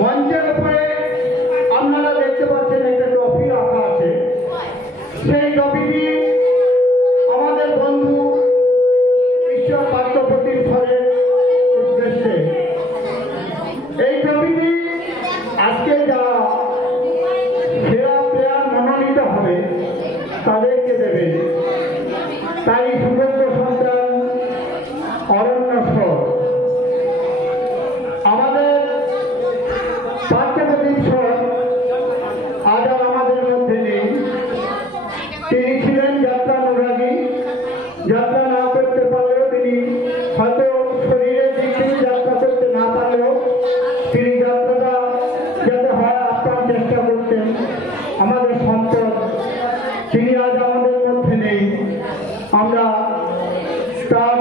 মঞ্চের উপরে আপনারা দেখতে পাচ্ছেন একটা ট্রফি রাখা আছে। সেই ট্রফিটি আমাদের বন্ধু ঈশ্বর পাত্রপতি স্যারের উদ্দেশ্যে। এই ট্রফিটি আজকে যারা সেরা প্লেয়ার মনোনীত হবে তাদেরকে দেবে। তাই সুযোগ্য সন্তান অরণ্য স্বর আমাদের পাঠ্যপ্রদীপ স্বর আজ আর আমাদের মধ্যে নেই। তিনি ছিলেন যাত্রানুরাগী। যাত্রা না করতে পারলেও তিনি হয়তো শরীরের দিক থেকে যাত্রা করতে না পারলেও তিনি যাত্রাটা যাতে হয় আপ্রাণ চেষ্টা করতেন। আমাদের সম্পদ তিনি আজ আমাদের মধ্যে নেই। আমরা তার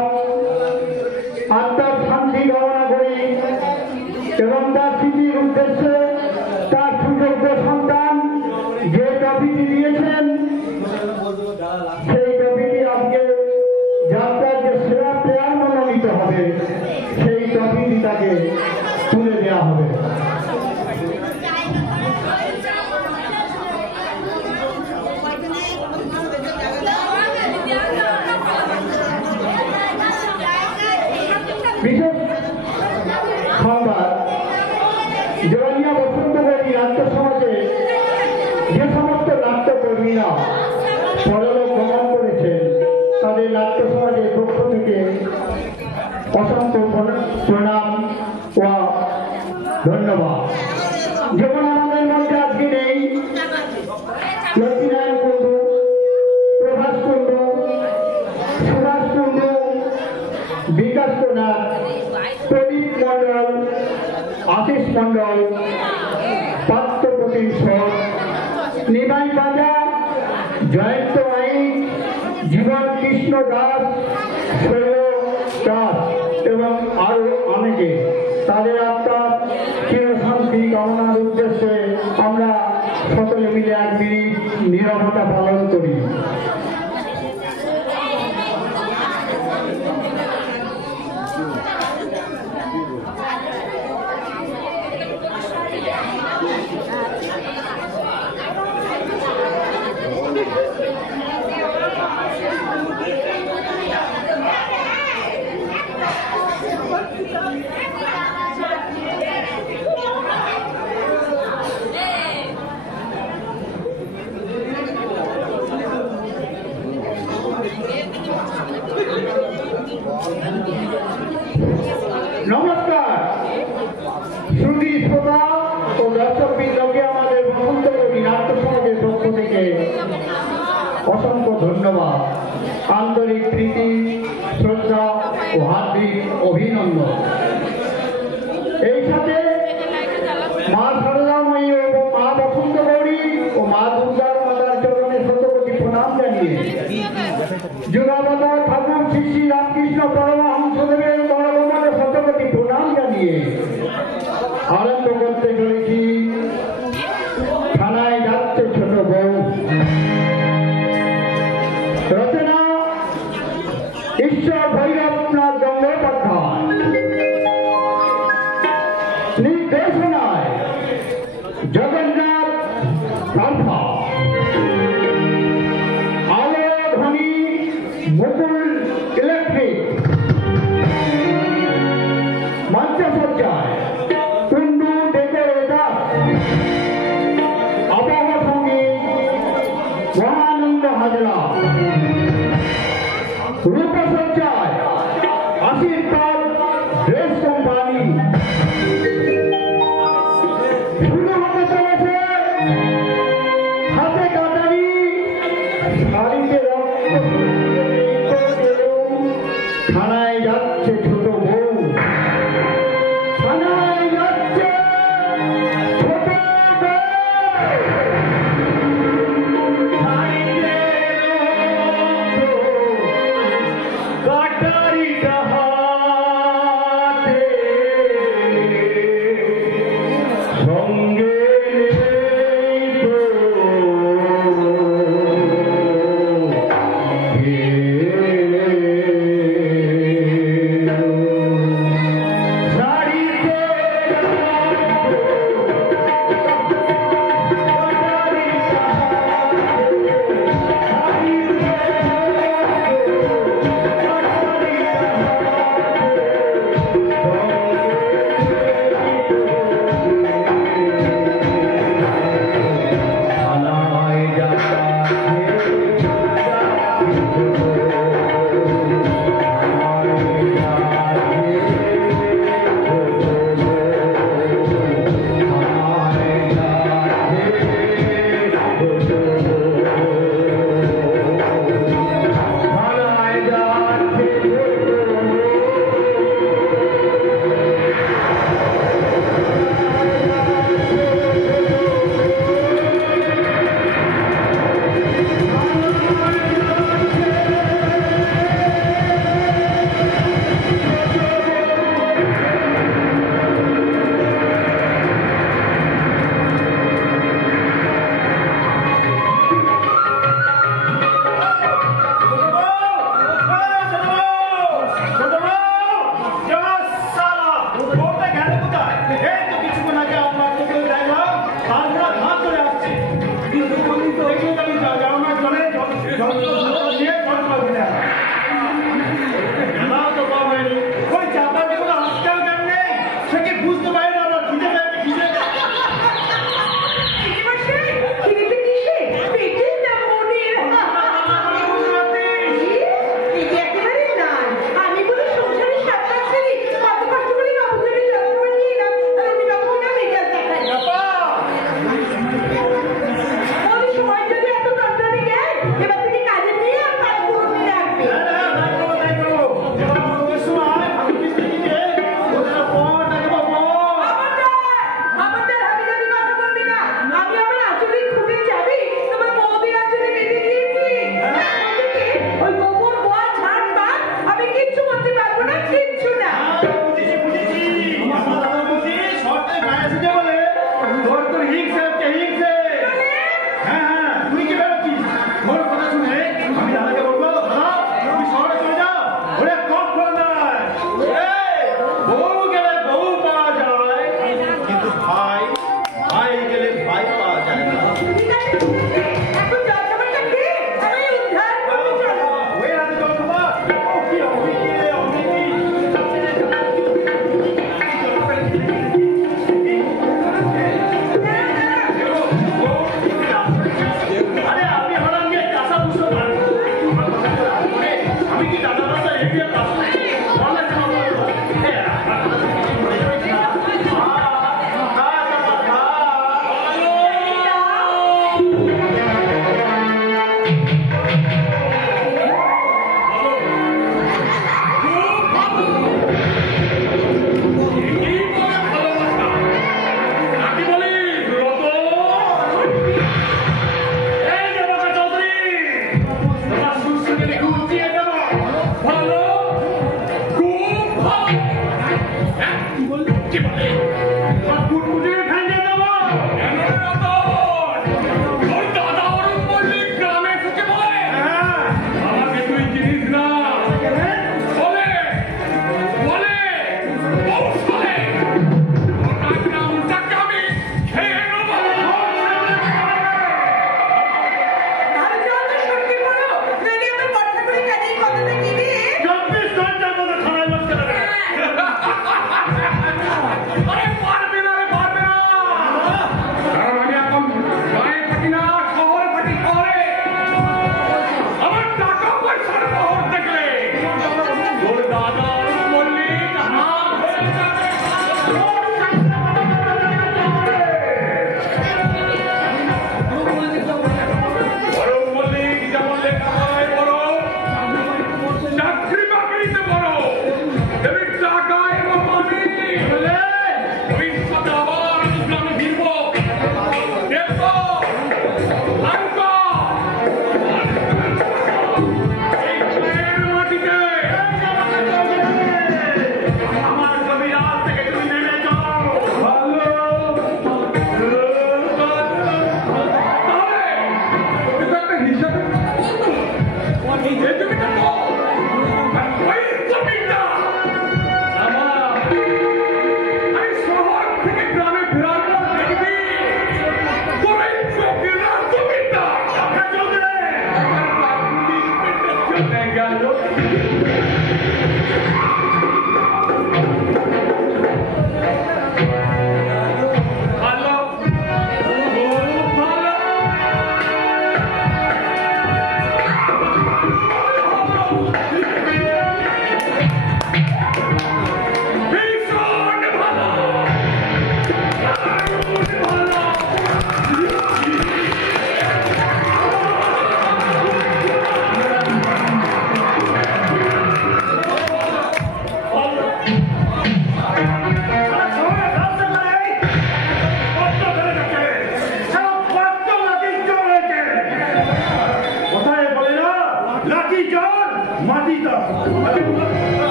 আত্মার শান্তি কামনা করি এবং তার স্মৃতির উদ্দেশ্যে তার সুযোগ্য সন্তান যে ট্রফিটি দিয়েছেন সেই ট্রফিটি আজকে যাত্রার যে সেরা প্লেয়ার মনোনীত হবে সেই ট্রফিটি তাকে তুলে দেওয়া হবে। বিশেষ সংবাদ, জয়নিয়া বসন্তগড়ি নাট্য সমাজে যে সমস্ত নাট্যকর্মীরা পরলোক গমন করেছেন তাদের নাট্য সমাজের পক্ষ থেকে অসংখ্য প্রণাম ও ধন্যবাদ। যেমন আমাদের মধ্যে আজকে নেই লক্ষ্মীনারায়ণ কুণ্ডু, প্রভাস কুণ্ডু, সুভাষ কুণ্ডু, বিকাশ কুনার, প্রদীপ মন্ডল, আশিস মন্ডল, পাত্রপ্রতিম স্বর, নিমাই বাজা, জয়ন্ত মাইক, জীবন কৃষ্ণ দাস, শৈল দাস এবং আরো অনেকে। তাদের আত্মার চিরশান্তি কামনার উদ্দেশ্যে আমরা সকলে মিলে 1 মিনিট নীরবতা পালন করি। নমস্কার শ্রুতি শ্রোতা ও দর্শক বৃন্দকে আমাদের বসন্তগড়ি নাট্য সমাজের পক্ষ থেকে অসংখ্য ধন্যবাদ, আন্তরিক প্রীতি, শ্রদ্ধা ও হার্দিক অভিনন্দন। এই সাথে মা সারদাময়ী ও মা বসন্তগড়ি ও মা দুর্গার মাতার চরণে শতকোটি প্রণাম জানিয়ে যুগাবতার ঠাকুর শ্রী শ্রী রামকৃষ্ণ পরমহংসদেবের বড় শতকোটি প্রণাম জানিয়ে আরম্ভ করতে চলেছি থানায় যাচ্ছে ছোট বউ। রচনা ঈশ্বর ভৈরবনাথ গঙ্গোপাধ্যায়, নির্দেশনায় জগন্নাথ কালফা, আলো ধ্বনি মুকুল ইলেকট্রিক, মঞ্চসজ্জায় কুণ্ডু ডেকোরেটর, আবহ সঙ্গীত মহানন্দ হাজরা, রূপসজ্জায় আশীর্বাদ ড্রেস কোম্পানি। শুরু হতে চলেছে হাতে কাটারি, শাড়িতে রক্ত, থানায় যাচ্ছে ছোট বউ, থানায় যাচ্ছে ছোট বউ। শাড়িতে রক্ত, কাটারিটা হাতে, সঙ্গে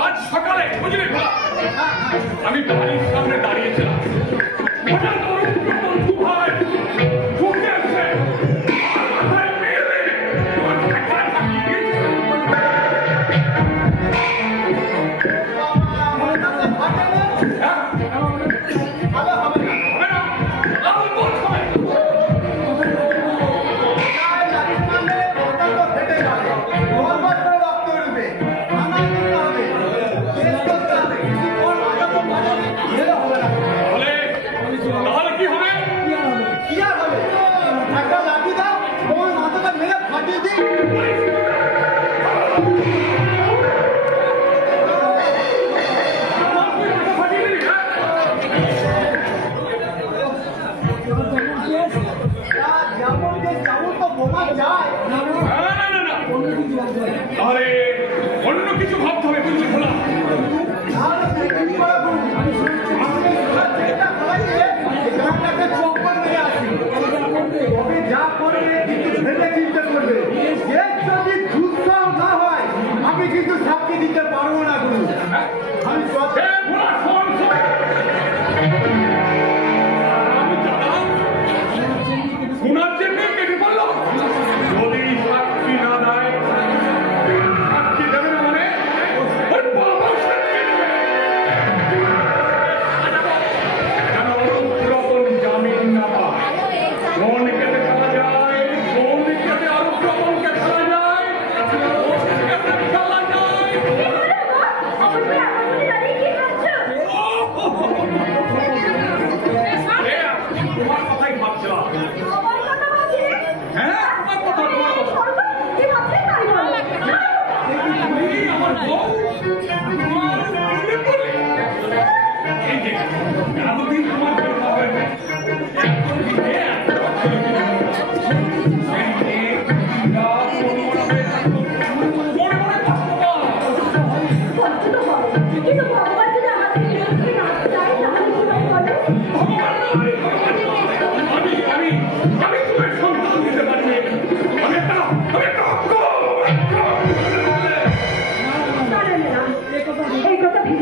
आज सकाले बुझলি আমি বাড়ির সামনে দাঁড়িয়েছিলাম হঠাৎ করে দু ভাই ঢুকে আসে মাথায় মেরে আরে অন্য কিছু ভাবতে হবে বুঝলি খোলা যা করবে কিন্তু ভেবে চিন্তা করবে যদি দুঃসাহ না হয় আমি কিন্তু সাক্ষী দিতে পারবো না গুরু আমি শোনার জন্য কেটে পড়লো যদি সাক্ষী না দেয় সাক্ষী দেবে না মানে ওর বাবা সাক্ষী দেবে রতন জামিন না পায় মন কেটে ফেলা যায় মন কেটে আরো রতনকে ফেলা যায় ফেলা যায় তোমার কথাই ভাবছিলাম হ্যাঁ আমার বউ এই যে এতদিন তোমার এই কথা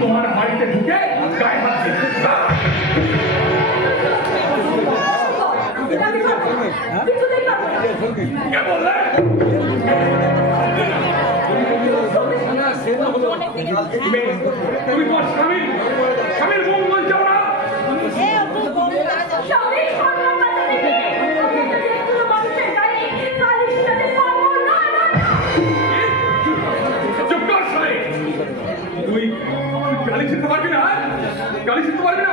তোমার বাড়িতে ঢুকে গায়ে হাত কে বললে তুমি তোমার স্বামীর মঙ্গল চাও না? চুপ কর শালী। তুই গালি শিখতে পারবি না? গালি শিখতে পারবি না?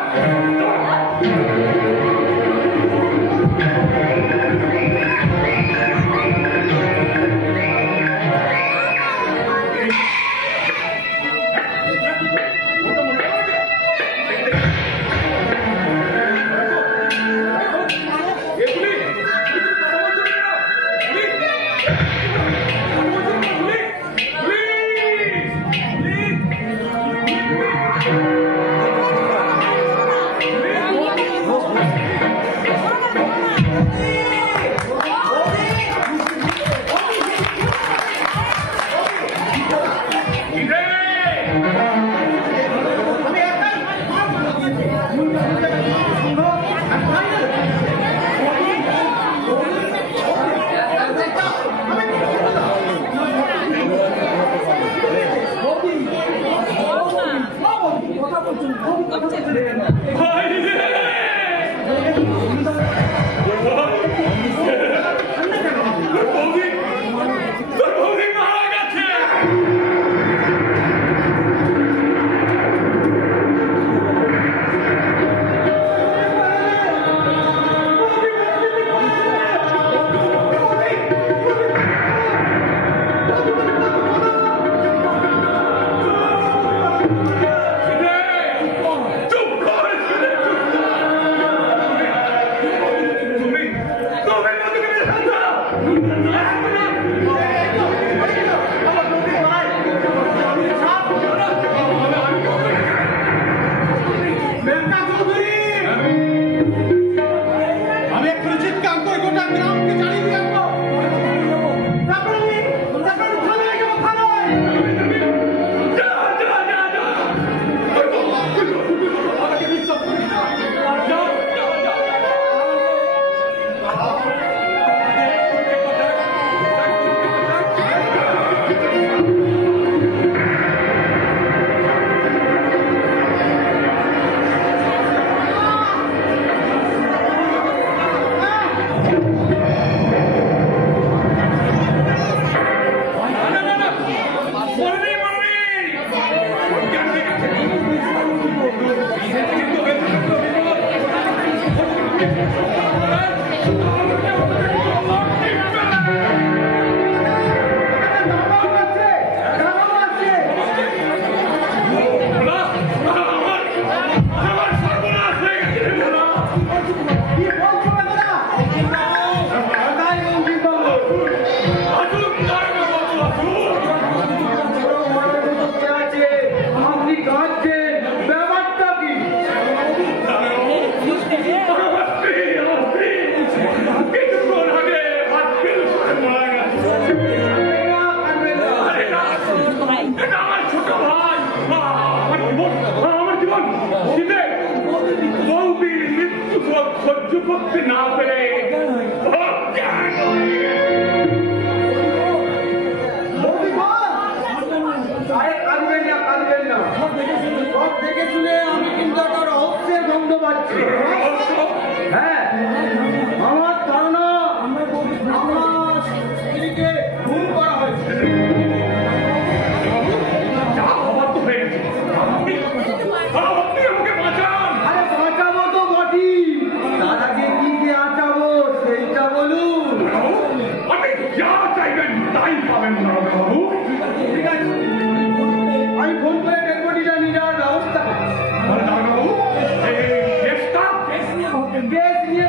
কেস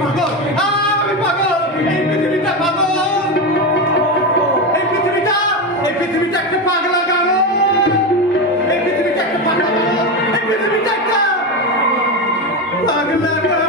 পাগল, আমি পাগল, এই পৃথিবীটা পাগল, এই পৃথিবীটা একটা পাগলা গান, এই পৃথিবীটা একটা পাগলা গান, এই পৃথিবীটা একটা পাগলা গান।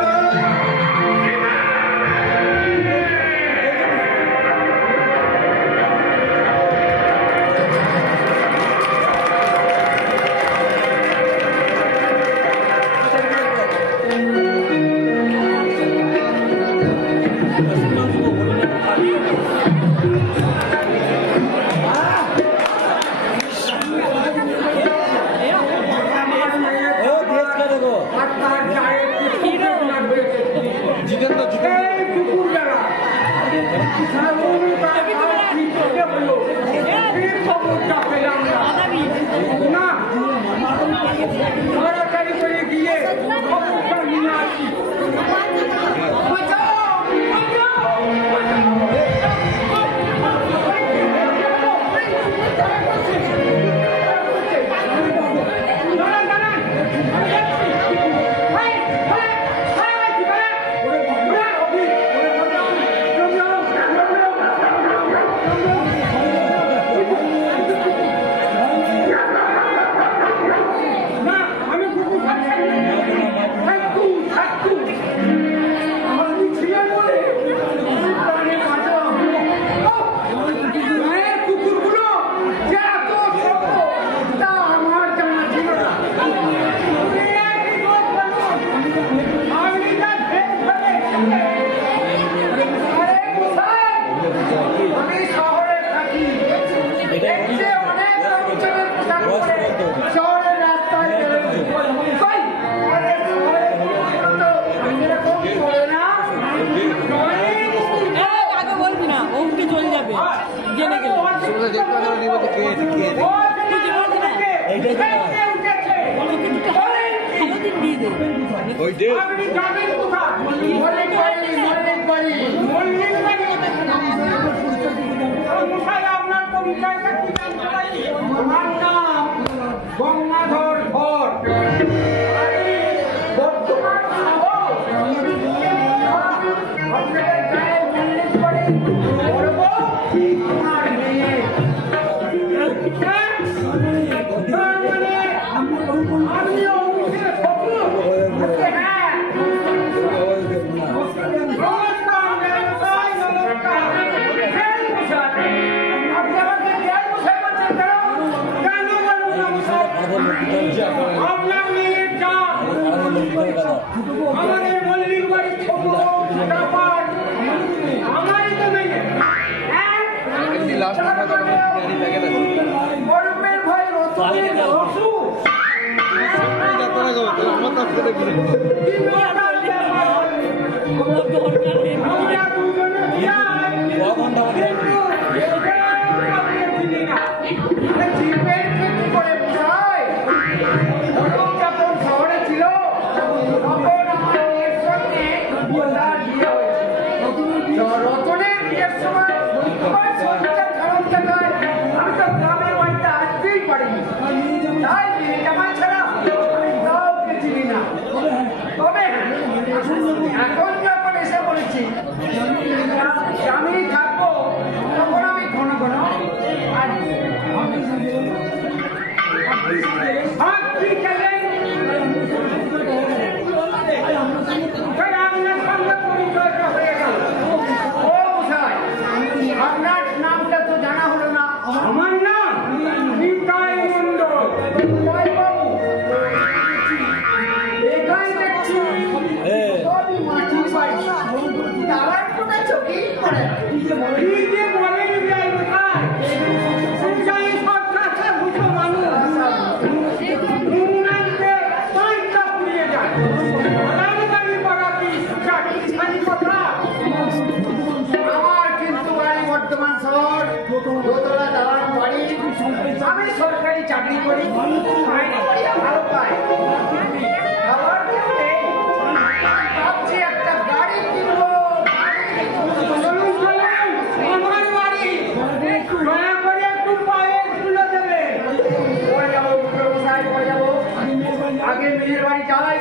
আগে মেয়ের বাড়ি যাওয়াই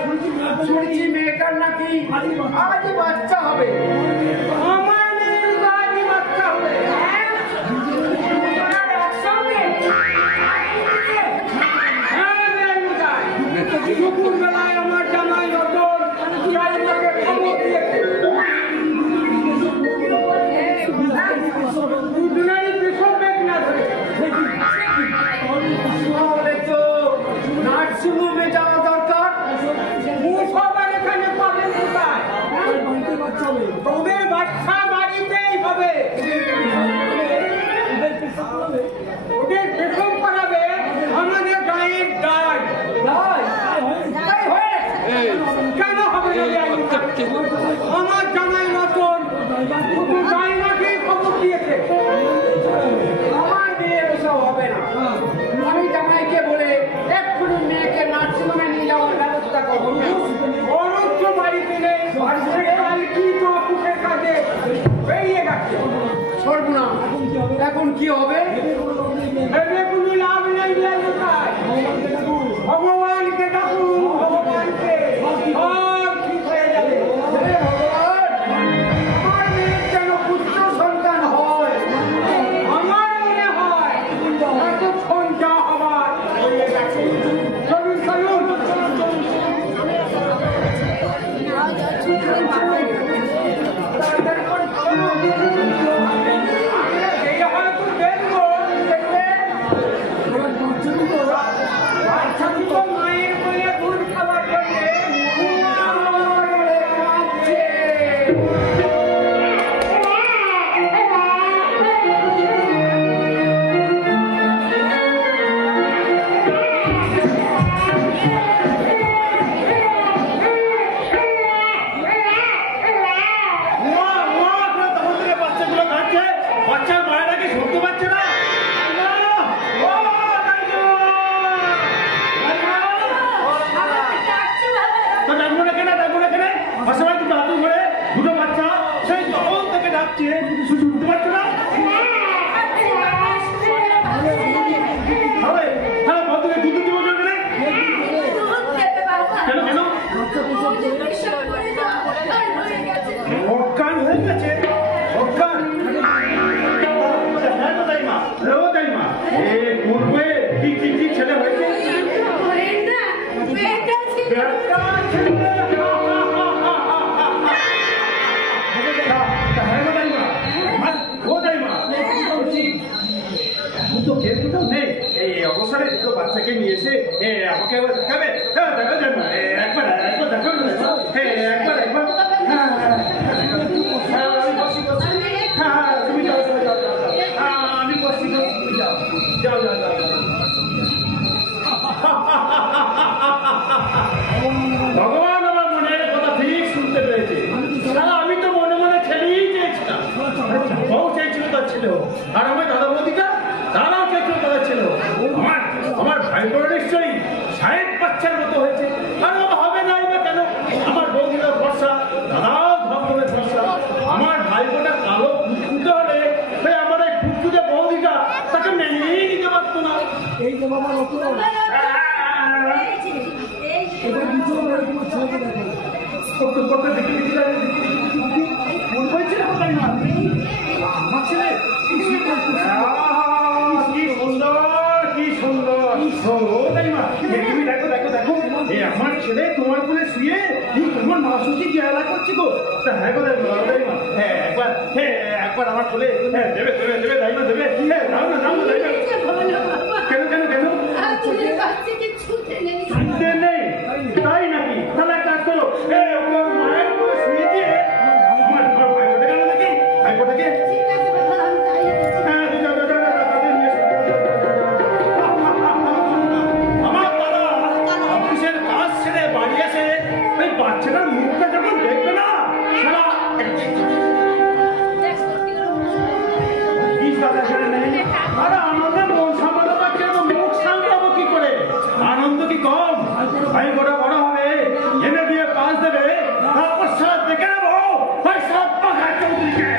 শুনছি মেয়েটার নাকি আজই বাচ্চা হবে। আমার মেয়ের আজই বাচ্চা হবে। দুপুরবেলায় আমার জামাই রতন চারিটাকে খবর দিয়েছে। দুজনেরই ভীষণ বেদনা ধরেছে। তাহলে তো নার্সিংহোমে যাওয়া দরকার। সবার এখানে পাবেন কোথায়? তোদের বাচ্চা বাড়িতেই হবে। ওদের পেছন করাবে আমাদের গায়ের দায়। কেন হবে না? আমার জামাই রতন শুধু ডাইনাকেই খবর দিয়েছে। আমার মেয়ে এসব হবে না। আমি জামাইকে বলে এক্ষুনি মেয়েকে নার্সিংহোমে নিয়ে যাওয়ার ব্যবস্থা করবো। অরুদ্ধ বাড়িতে নেই, কি তো অফিসের কাজে বেরিয়ে গেছে। সরবো না, এখন কি হবে? ভেবে কোনো লাভ নেই। ভগবানকে ডাকুন, ভগবানকে, সব ঠিক হয়ে যাবে। ভগবান, আমার মেয়ের যেন পুত্র সন্তান হয়। আমার মনে হয় এতক্ষণ যা হবার হয়ে গেছে। চলুন চলুন। মায়ের বলে দুধ খাবার জন্যে বাচ্চাকে নিয়ে এসে আমাকে একবার দেখাবে। দেখা যায় না, একবার দেখাবে না। একবার তুমি যাও, আমি বসছি, তুমি যাও। ভগবান আমার মনের কথা ঠিক শুনতে পেরেছে। আমি তো মনে মনে ছেলেই চেয়েছিলাম। বউ চেয়েছিল তার ছেলে, আর আমার দাদা বৌদিটা তারাও চেয়েছিল তাদের ছেলে। আমার ভাইপোর নিশ্চয়ই 60 বাচ্চার মতো হয়েছে। আর হবে নাই বা কেন? আমার বৌদিরা ভরসা, দাদাও ধর্মের ভরসা। আমার ভাইপোটা কালো ফুটফুটে হলে আমার এই ফুটফুটে বৌদিটা তাকে মেনেই নিতে পারত না। এই যে বাবা আমার ছেলে কি সুন্দর, কি সুন্দর। তুমি দেখো দেখো দেখো, আমার ছেলে তোমার কোলে শুয়ে তোমার মা সুচি জেলা করছি গো। হ্যাঁ গো একবার আমার কোলে দেবে দেবে দেবে দাইমা দেবে। নাও না নাও না দাইমা। কেন কেন কেন ছুটে নেই? তাই নাকি? তাহলে এক কাজ করো, মায়ের কোলে শুয়ে দিয়ে আমার ভাইপোটাকে আনো দেখি। ভাইপোটাকে বাচ্চাটার মুখটা যখন দেখবে না, সারা আরে আমাদের মন সামলাতে পারছে না, মুখ সামলাবো কি করে? আনন্দ কি কম? ভাই বড় বড় হবে, এনে দিয়ে পাস দেবে, তারপর সারা দেখে নেবো ভাই সব পাখা চৌধুরীকে।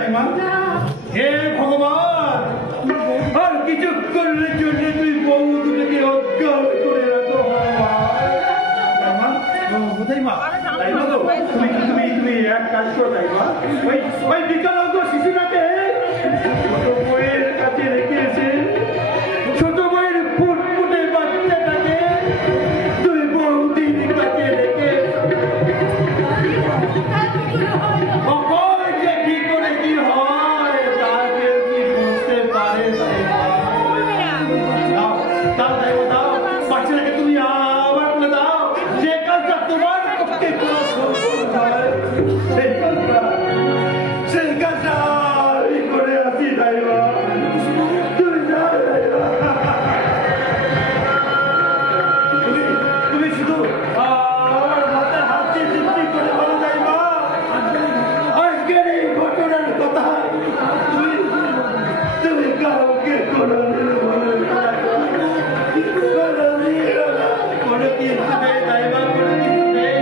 দাইমা? হে ভগবান, আর কিছুক্ষণের জন্য তুই বউ দুটোকে অজ্ঞান করে রাখো ভগবান। দাইমা, দাইমা গো, তুমি এক কাজ করো দাইমা, ওই বিকলাঙ্গ শিশুটাকে ছোট বইয়ের কাছে রেখে এসে ছোট বইয়ের ফুটফুটে বাচ্চাটাকে তুই বৌদির কাছে রেখে কখন যে কি করে কি হয় তা কেউ কি বুঝতে পারে? দাও দাও দাও, বাচ্চাটাকে তুমি আবার বলে দাও যে কাজটা তোমার পক্ষে করা সম্ভব নয় সেই কাজটা আমি করে আসি দাইবা। তুমি যাও দাইবা, তুমি শুধু আমার মাথায় হাত দিয়ে তৃপ্তি করে বলো দাইবা, আজকের এই ঘটনার কথা তুমি কাউকে কোনোদিন বলো না, কোনো কিছু নেই দাইবা, কোনো কিছু নেই।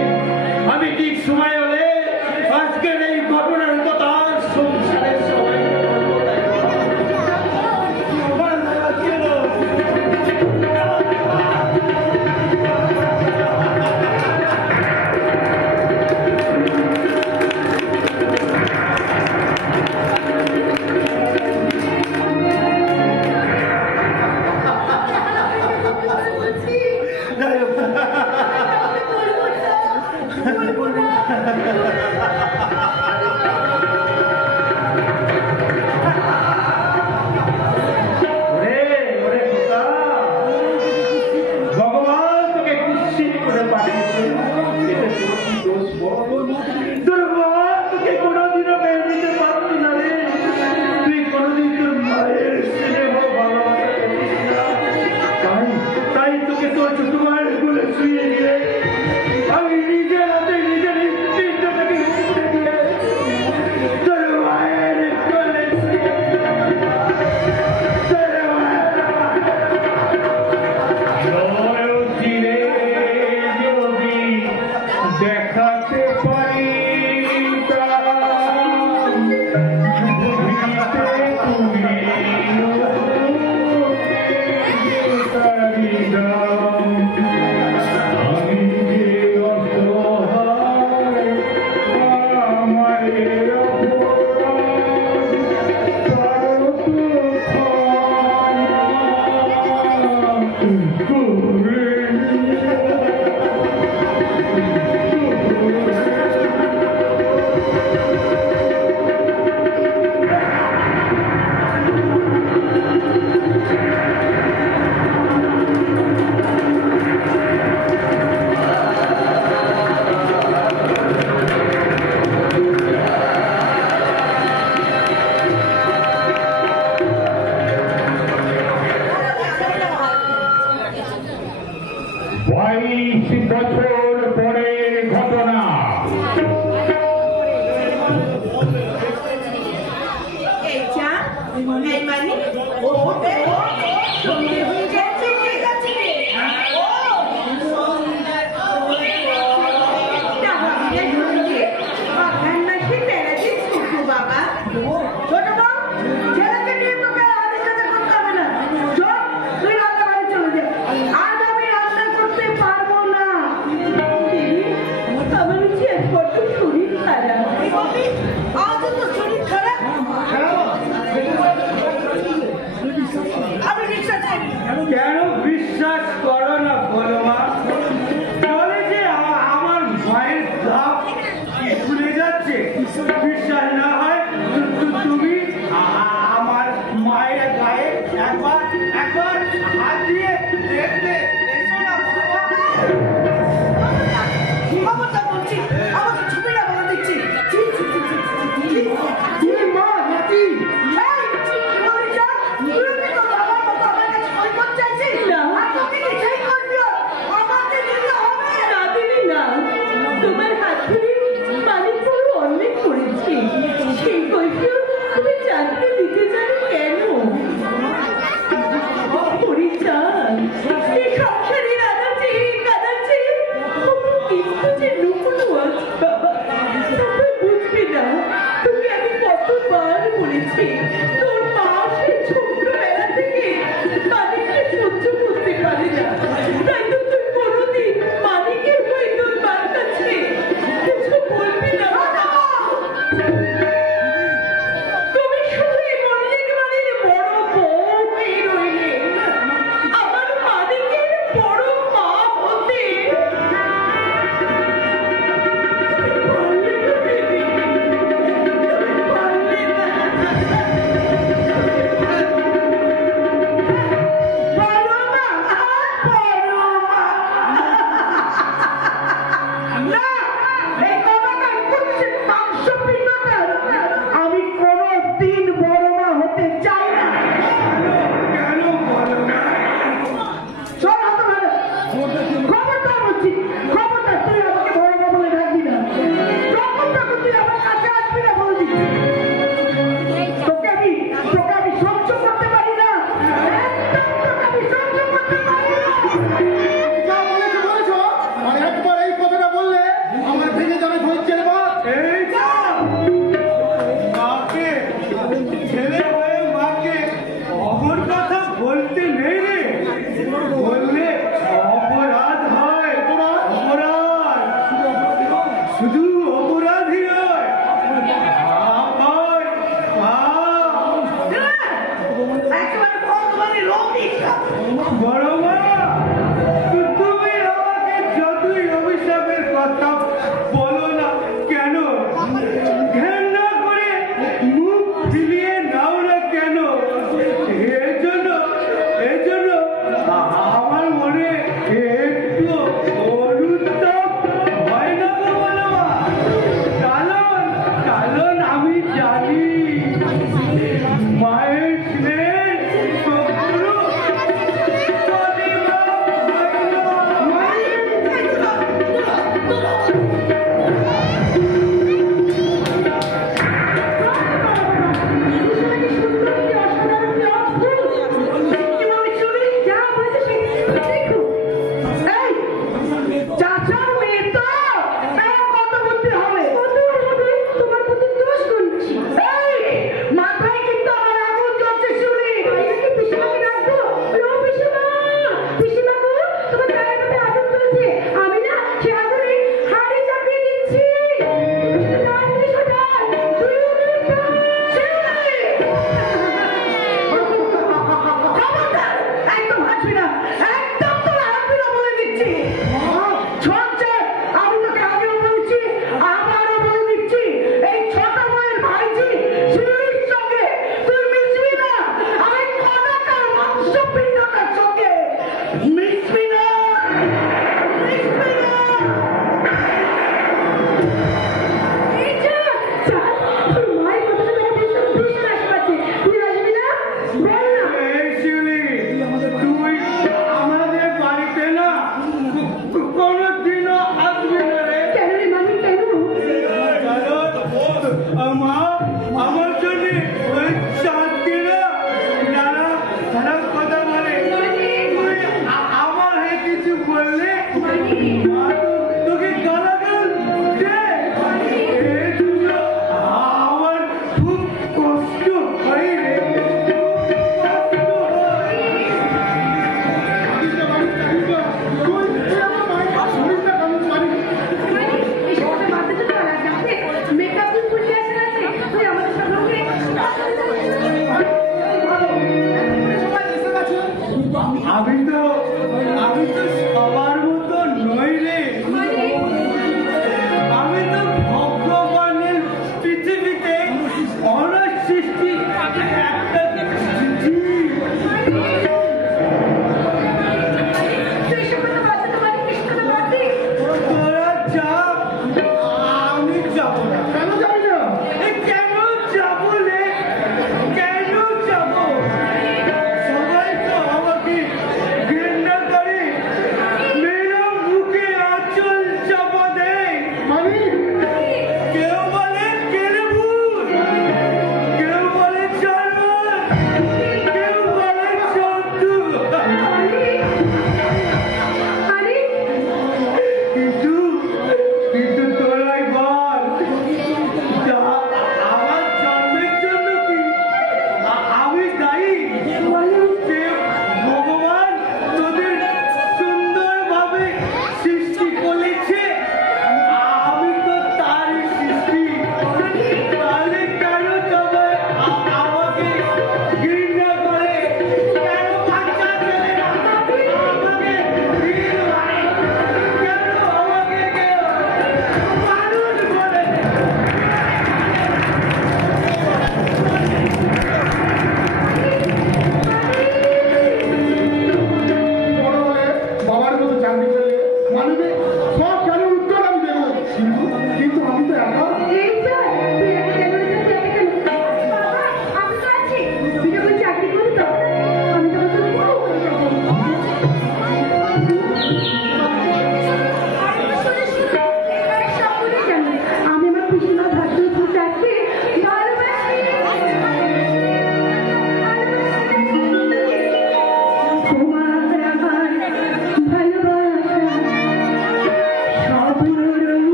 আমি ঠিক সময় হলে আজকের এই ঘটনার কথা সংসারের সবাই বলবো দাইবা। ভগবান তোকে খুশি করে পাঠিয়েছে, এতে তোর কি দোষ বল? তোর মা তোকে কোনোদিনও মেনে নিতে পারবি না রে, তুই কোনোদিন তোর মায়ের স্নেহ ভালোবাসা পেতিস না। তাই তোকে তোর ছোট মায়ের কোলে শুয়ে দিয়ে আমি নিজের হাতে নিজের স্ত্রীটাকে মুক্তি দিয়ে তোর মায়ের কোলে শুয়ে তোর মায়ের দেখাতে পারি বছর পরের ঘটনা। এই চা, এই মানে ও সন্ধে হয়ে যাচ্ছে, হয়ে যাচ্ছে রে। ও সন্ধ্যা না ভাবিলে ঢুকে বাগান নাকি বেড়াতে ছোট বাবা। ছোট বউ, ছেলেকে নিয়ে তোকে আমাদের সাথে করতে হবে না। চল, তুই রান্না বাড়ি চলে যা। আজ আমি রান্না করতে পারবো না। আমার যে বড্ড শরীর খারাপ। আজ তো শরীর খারাপ। আমি রিক্সা চাই। কেন বিশ্বাস করো না বলো মা? বলে যে আমার মায়ের ধাপ খুলে যাচ্ছে, বিশ্বাস না হয় তুমি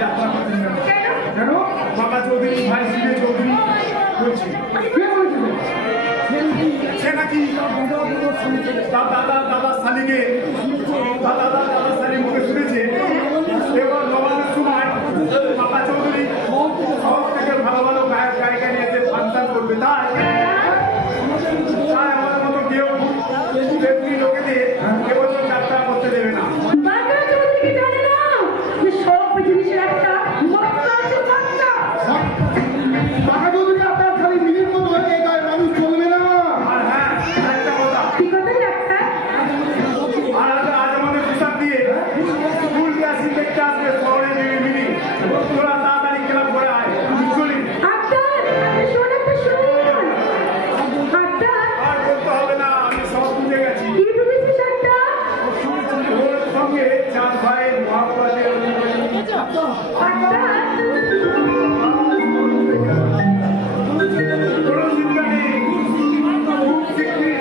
যাত্রা করছেন না কেন? কেন বাবা চৌধুরী ভাই শ্রী চৌধুরী বলছি কে বলছিল সে নাকি দাদা সালিকে দাদা সালি মুখে শুনেছে এবার নবাবের সময় বাবা চৌধুরী সব থেকে ভালো ভালো গায়ক গায়িকা নিয়ে এসে ফাংশন করবে তাই আমাদের মতো কেউ ব্যক্তি লোকেদের এবছর যাত্রা করতে দেবে না বাবা চৌধুরী জানে না যে সব জিনিসের একটা মতলব আছে বাচ্চা। বাঘা চৌধুরী আপনার খালি মিলির মতো হয়ে এই গায়ে মানুষ চলবে না। আর হ্যাঁ একটা কথা কি কথা একটা? আর আজ আমাদের পোশাক দিয়ে ফুল ক্লাসি দেখতে আসবে শহরে মিলি তোরা তাড়াতাড়ি ক্লাব করে আয় আমি চলি আক্তার, শোন একটা শোন। আক্তার, আর বলতে হবে না আমি সব বুঝে গেছি কি বুঝেছিস আক্তার? ওর সঙ্গে চাঁদ ভাইয়ের মহাপ্রাণের আক্তার, কোনো চিন্তা নেই খুব শীঘ্রই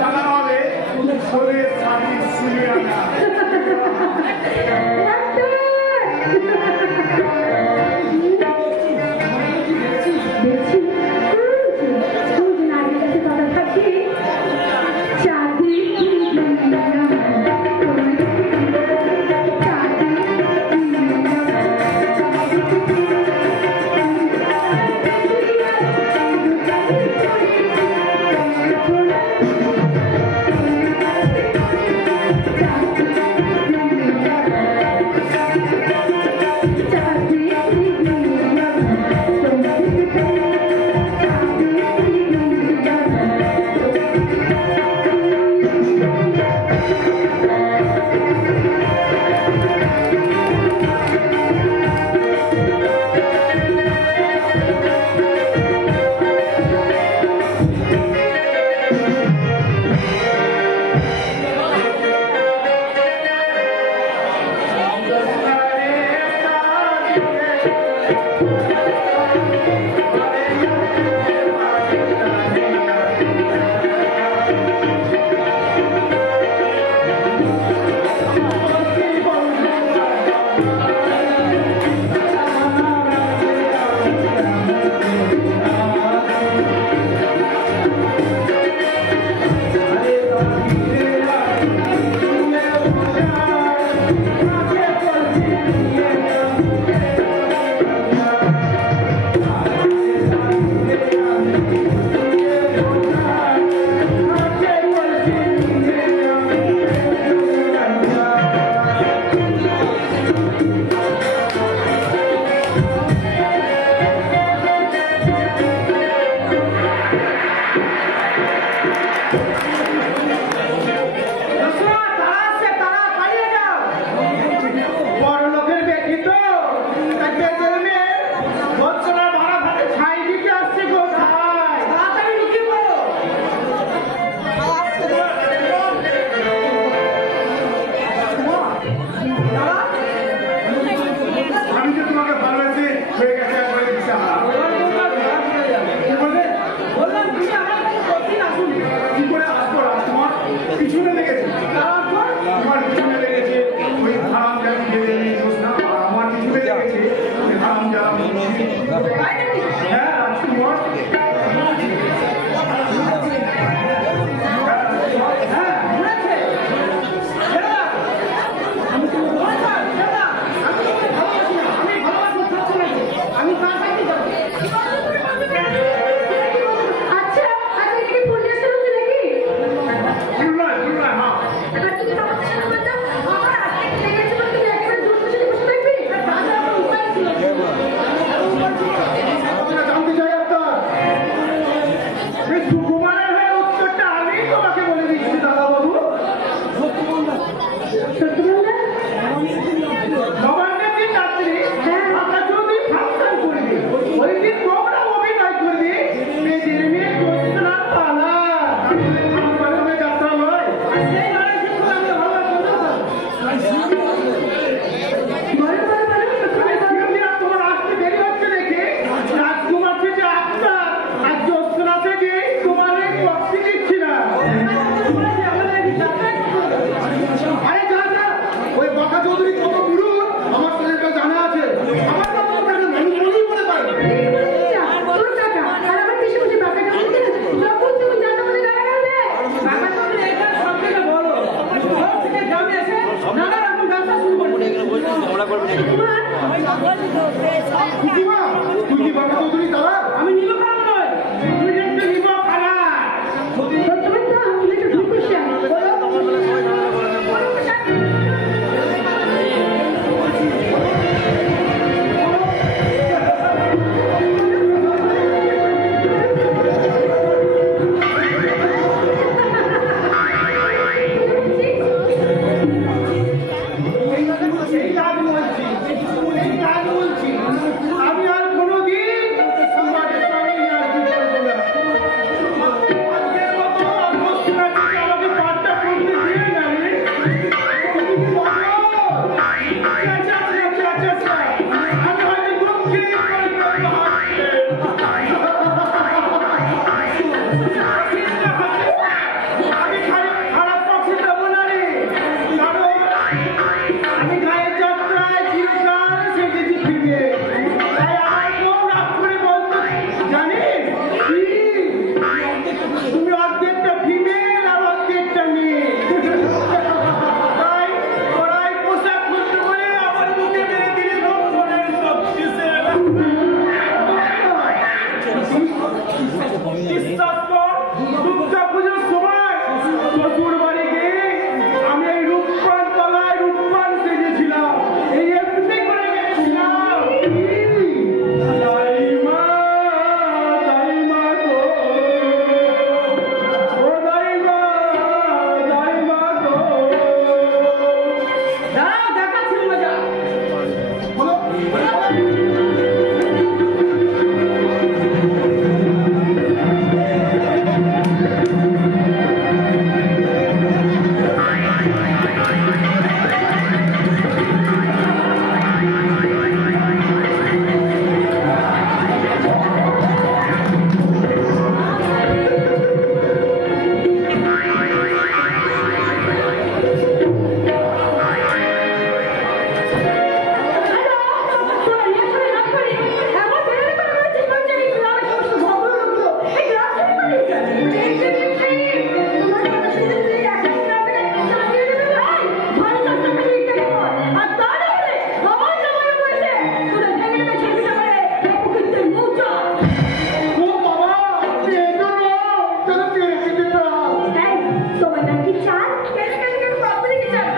জানানো হবে শরীরের শারীরিক সিরিয়ানা তুই কি বাবা চৌধুরী দাদা? আমি নীলকান্ত নয়, তুই একটা নিবা খারাপ। তুমি তো আমি একটু ঢুকিস না। আমি আর কোনোদিন তোমার সঙ্গে আর বিচার করব না। আজকের মতো অবস্থায় আমাকে পাঠটা করতে দিয়ে যাবে। আমি হয়তো দুঃখে আমি খারাপ পক্ষে দেবো না রে, কারণ আমি গায়ের যাত্রায় চিরকাল সেজেছি ফিরে। তাই আমার বউ রাগ করে বলতো, জানিস কি? তুমি অর্ধেকটা ফিমেল আর অর্ধেকটা মেয়ে। তাই ওরাই পোশাক খুলতে বলে আমার মুখে মেরে দিলে রক্ষণের শক্তিশালী। বিশ্বাস কর, দুর্গা পুজোর সময় শ্বশুর বাড়ি গিয়ে আমি এই রূপপান তলায় রূপপান সেজেছিলাম। এই এমনি করে গেছিলাম। দাইমা গো, ও দাইমা গো। দাঁড়াও, দেখাচ্ছি মজা। ও বাবা, আপনি এগো না, চলো তেরে খেতে দাও। তোমার নাকি চাল? কেন বাবুরি কি চাল?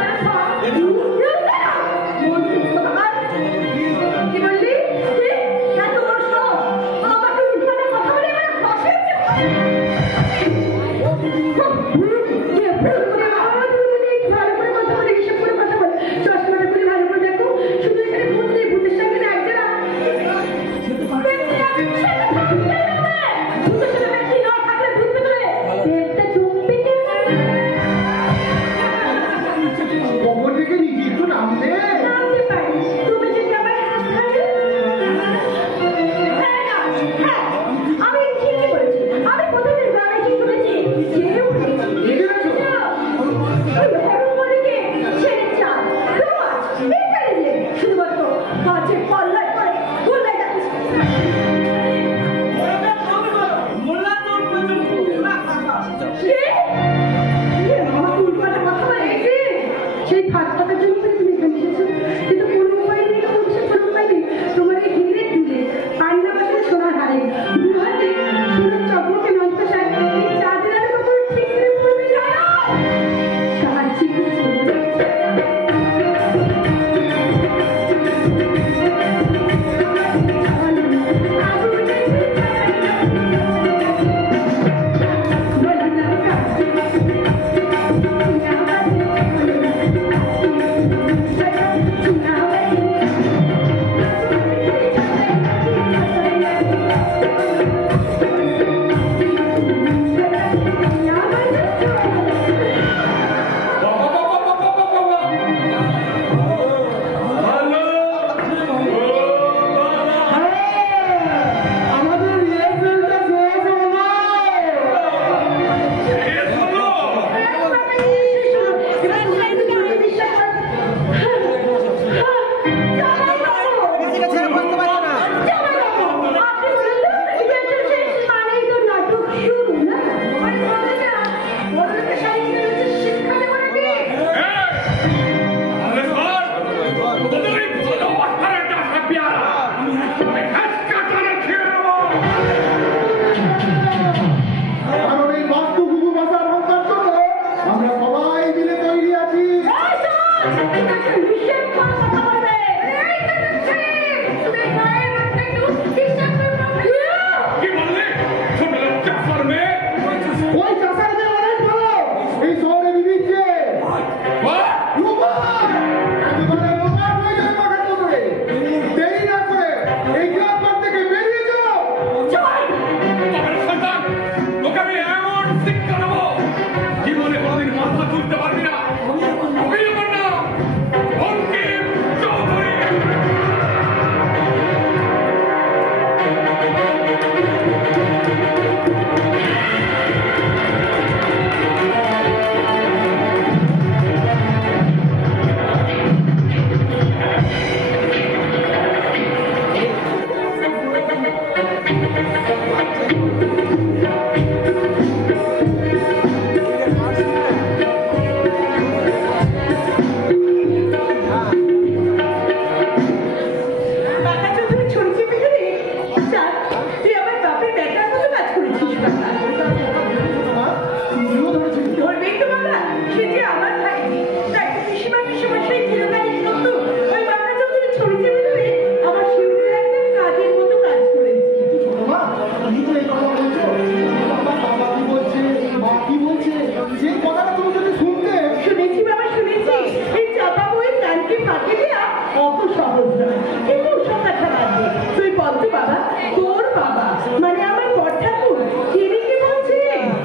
বলতো বাবা, তোর বাবা মানে আমার বড় ঠাকুর তিনি কি বলছে?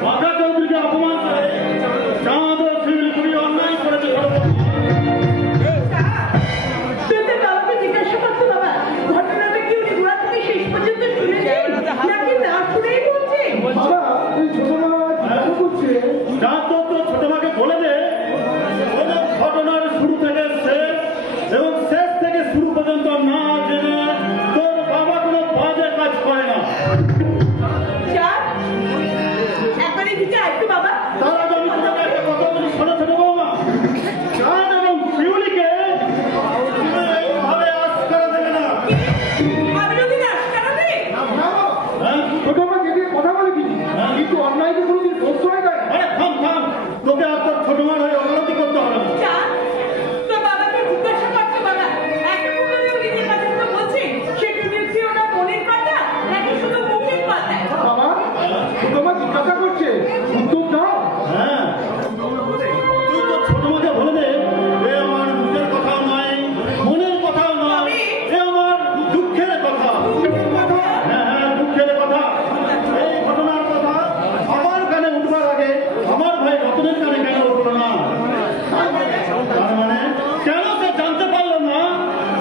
বাঘা চৌধুরীকে অপমান করে চাঁদ ও শিলিগুড়ি অন্যায় করেছে। তোদের বাবাকে জিজ্ঞাসা করতো বাবা, ঘটনাটা কি উনি গোড়া থেকে শেষ পর্যন্ত শুনেছেন নাকি না শুনেই বলছে? বাবা এই ছোট মা জিজ্ঞাসা করছে যা তো ছোট মাকে বলে দে কোনো ঘটনার শুরু থেকে শেষ এবং শেষ থেকে শুরু পর্যন্ত না জেনে তোর বাবা কোনো বাজে কাজ করে না। একবারে দিকে আসতো বাবা। তার আগে আমি তোকে একটা কথা বলি, শোনো ছোট বৌমা, চাঁদ এবং শিউলিকে তুমি এইভাবে আস্কারা দেবে না। আমি যদি আস্কারা দিই? হ্যাঁ? ছোট মা যেদিকে কথা বলে কি কিন্তু অন্যায়কে কোনোদিন প্রশ্রয় দেয় না। আরে থাম থাম, তোকে আর তোর ছোট মার হয়ে অবনতি করতে হবে না। তোর বাবাকে জিজ্ঞাসা করতো বাবা, এতক্ষণ উনি যে কথাগুলো বলছেন সেটা কি ওনার মনের কথা নাকি শুধু মুখের কথা? বাবা ছোট মা জিজ্ঞাসা করছে উত্তর দাও। হ্যাঁ, তুই তো ছোট মাকে বলে দে এ আমার মুখের কথাও নয়, মনের কথাও নয়, এ আমার দুঃখের কথা। হ্যাঁ হ্যাঁ, দুঃখের কথা। এই ঘটনার কথা আমার কানে উঠবার আগে আমার ভাই রতনের কানে কেন উঠলো না? তার মানে কেন সে জানতে পারলো না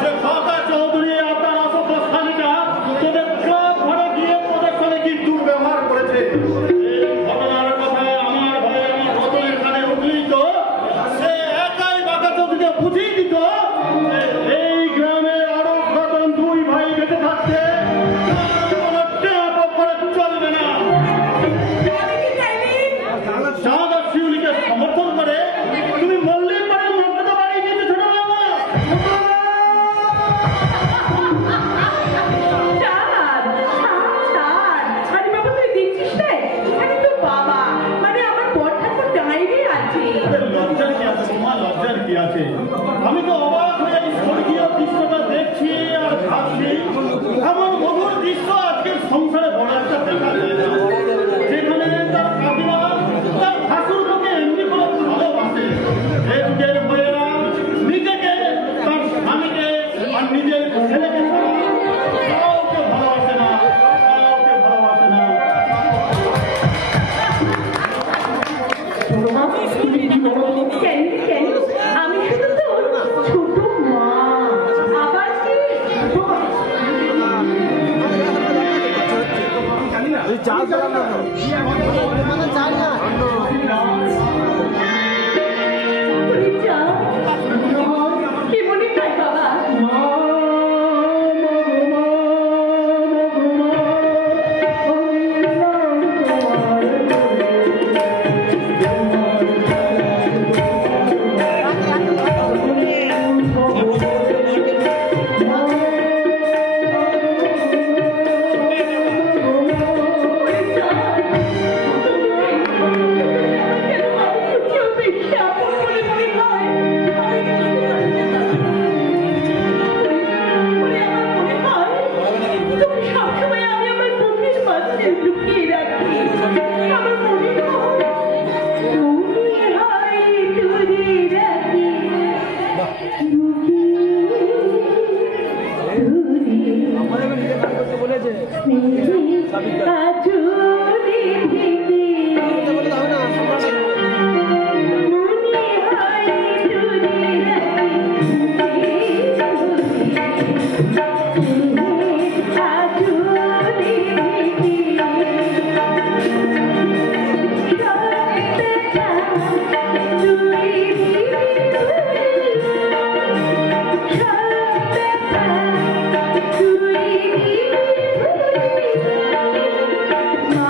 যে বাঘা চৌধুরী আপনার আসল স্বামীটা তোদের ক্লাব ঘরে গিয়ে তোদের সঙ্গে কি দুর্ব্যবহার করেছে? এই ঘটনার কথা আমার ভাই আমার রতনের কানে উঠলেই তো সে একাই বাঘা চৌধুরীকে বুঝিয়ে দিত যে এই গ্রামের আরো রতন দুই ভাই বেঁচে থাকতে কোনো ট্যাপ করে চলবে না। আমি কি চাইনি? চাঁদ আর শিউলিকে সমর্থন করে তুমি মল্লিক বাড়ির মর্যাদা বাড়িয়ে দিয়েছো ছোট বাবা। আরে বাবা তুই দেখছিস না এখানে তো বাবা মানে আমার বড় ঠাকুর দাঁড়িয়ে আছে। লজ্জার কি আছে তোমার, লজ্জার কি আছে? আমি তো অবাক হয়ে এই স্বর্গীয় দৃশ্যটা দেখছি আর ভাবছি এমন মধুর দৃশ্য আজকের সংসারে বড় একটা দেখা যায় না, যেখানে তার কাকিমা তার ভাসুরকে এমনি করে ভালোবাসে। যে যুগের মেয়েরা নিজেকে তার স্বামীকে আর নিজের ছেলেকে ছাড়া কাউকে ভালোবাসে না, কাউকে ভালোবাসে না। ছোট মা তুমি কি বলো তো? কেন কেন আমি শুধু তোর ছোট মা আবার কি তুই যা কি মনে হয় বাবা? মা মা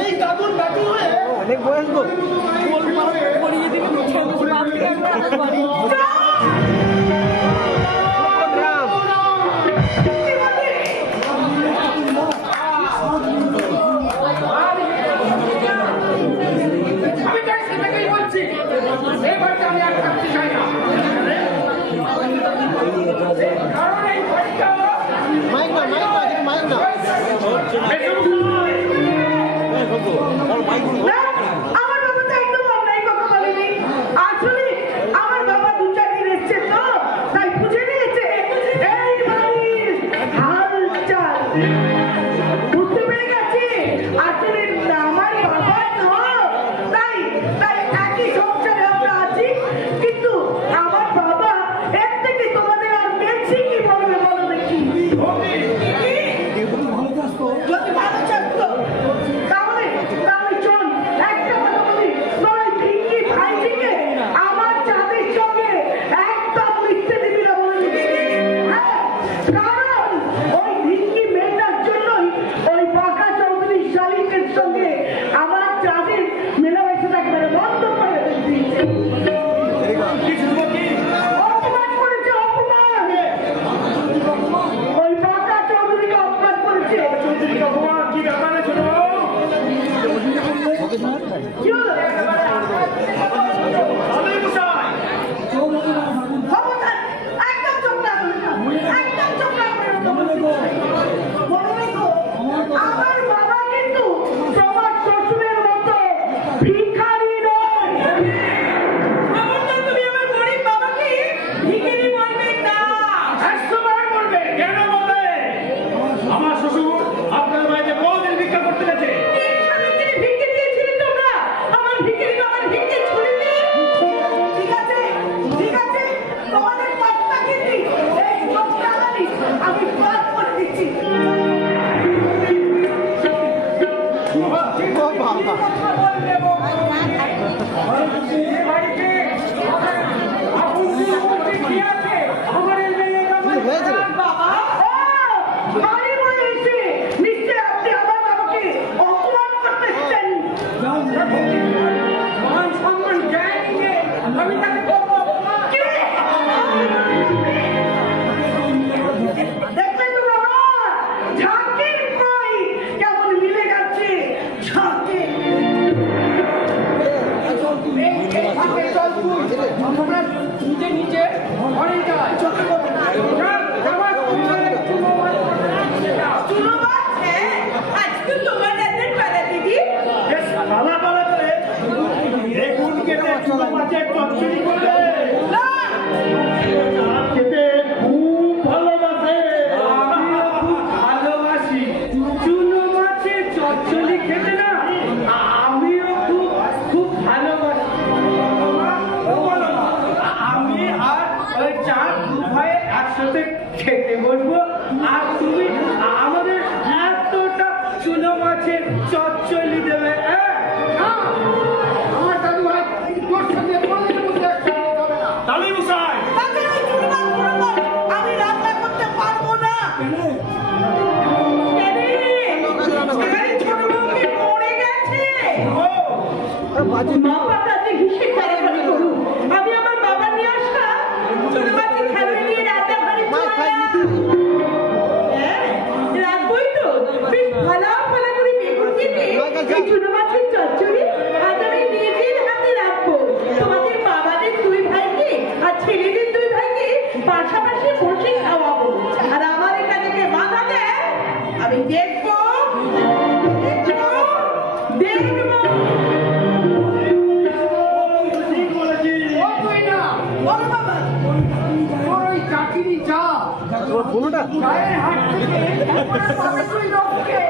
এই দাদুর দাদু হয়ে অনেক বয়স গো আমি ট্যাক্সি থেকেই বলছি এই বাড়িতে আমি আর থাকতে চাই না কারণ এই বাড়িটা মাইক না না, আমার বাবা তো একদম অন্যায় কথা বলেনি। আসলে আমার বাবা দু চার দিন এসছে তো, তাই বুঝে নিয়েছে এই বাড়ির হালচাল। বুঝতে পেরে গেছে আসলে আমার বাবা নয়, তাই একই সংসারে আমরা আছি। কিন্তু আমার বাবা এর থেকে তোমাদের আর বেশি কি বলবে বলো দেখি। যদি ভালো চাচ্ছো তাহলে চল একটা কথা বলি, তোর ভিকি ভাইজিকে আমার চাঁদের সঙ্গে একদম মিশতে দিবি না বলে দিচ্ছি। হ্যাঁ, কারণ ওই ভিকি মেয়েটার জন্যই ওই বাঁকা চৌধুরী শালিকের সঙ্গে আমার চাঁদের মেলামেশাটা একেবারে বন্ধ করে দিয়েছে। অপমান করেছে, অপমান। ওই বাঁকা চৌধুরীকে অপমান করেছে। কি ব্যাপারে ছোট কি হলো? খবরদার, একদম চোখ রাখবে না, একদম চোখ রাখবে না। মনে রেখো, আমার বাবা কিন্তু তোমার শ্বশুরের মতো ভিখারি নয়। খবরদার, তুমি আমার গরিব বাবাকে ভিখারি বলবে না। একশোবার বলবে কেন বলবে আমার শ্বশুর আপনার বাড়িতে কোনদিন ভিক্ষা করতে গেছে ভিক্ষে দিয়েছিলে তোমরা, আমার ভিখারিকে আমার ভিক্ষে ছুড়ে দিয়ে। ঠিক আছে, ঠিক আছে, তোমাদের কথা কিন্তু এই লোকটা আমি বাদ করে দিচ্ছি। বাবা, ও বাড়ি বলে এসে নিশ্চয় আপনি আমার বাবাকে অপমান করতেছেন। মান সম্মান জ্ঞান নিয়ে আমি তাকে করবো অপমান। দেখলেন তো বাবা, ঝাঁকের কই কেমন মিলে গেছে। ঝাঁকে আমরা নিজে নিজে ঘরে যাই চুলো বাজছে আজকে তোমার রাতের বেলা দিদি। পালা পালা করে দেখুন কেটে চুলো মাছে চচ্চড়ি করবে না, খেতে খুব ভালোবাসে ভালোবাসি চুনো মাছের চচ্চড়ি খেতে না আমিও খুব ভালোবাসি আমি আর ওই চার দু ভাই একসাথে খেতে বসবো আর তুমি আমাদের এতটা চুনো মাছের চচ্চড়ি দেবে আমার দাদু ভাই তোর সঙ্গে তালি মশাই তাকে ওই চুলো বাজ করে দাও। আমি রান্না করতে পারবো না। এখানে ছোট বউকে পড়ে গেছে। বাবা তাতে হিসেব কারাকারি করুন। আমি আমার বাবা নিয়ে আসা ছোট বাচ্চা খেলে নিয়ে রাতে বাড়ি রাখবই তো বেশ ভালো ভালো করে বেগুন কেটে এই ছোট মাছের চচ্চড়ি আজ আমি নিজের হাতে রাখবো। তোমাদের বাবাদের দুই ভাইকে আর ছেলেদের দুই ভাইকে পাশাপাশি বসে খাওয়াবো। আর আমার এখান থেকে বাধা দেয় আমি দেখবো দেখবো দেখবো। ঠিক বলেছি বলো বাবা, তোর ওই চাকরি যা গায়ের হাত থেকে বাবা তুই রক্ষে।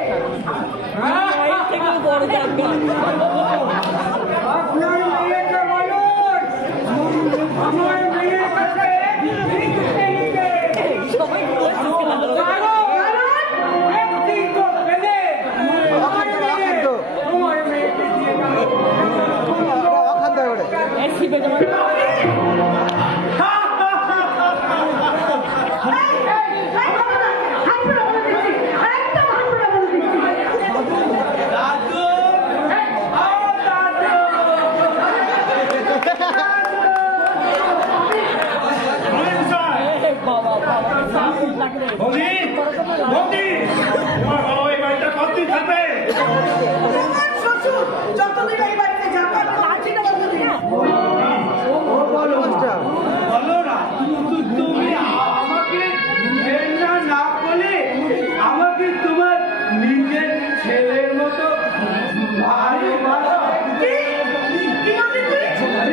আপনার মেয়েকে বলুন আমার মেয়ের কাছে ভিক্ষে নিতে। কারণ একটি তো পেলে আমার মেয়েকে দিয়ে দাও। এই বৌদি বৌদি তোমার বাবা এই বাড়িটা কতদিন থাকবে? আমার শ্বশুর যতদিন এই বাড়িতে যাতায়াত করছে না ততদিন। বলো না তুমি আমাকে ঘেন্না না করলে আমাকে তোমার নিজের ছেলের মতো ভালোবাসো। কি? কি বললি তুই?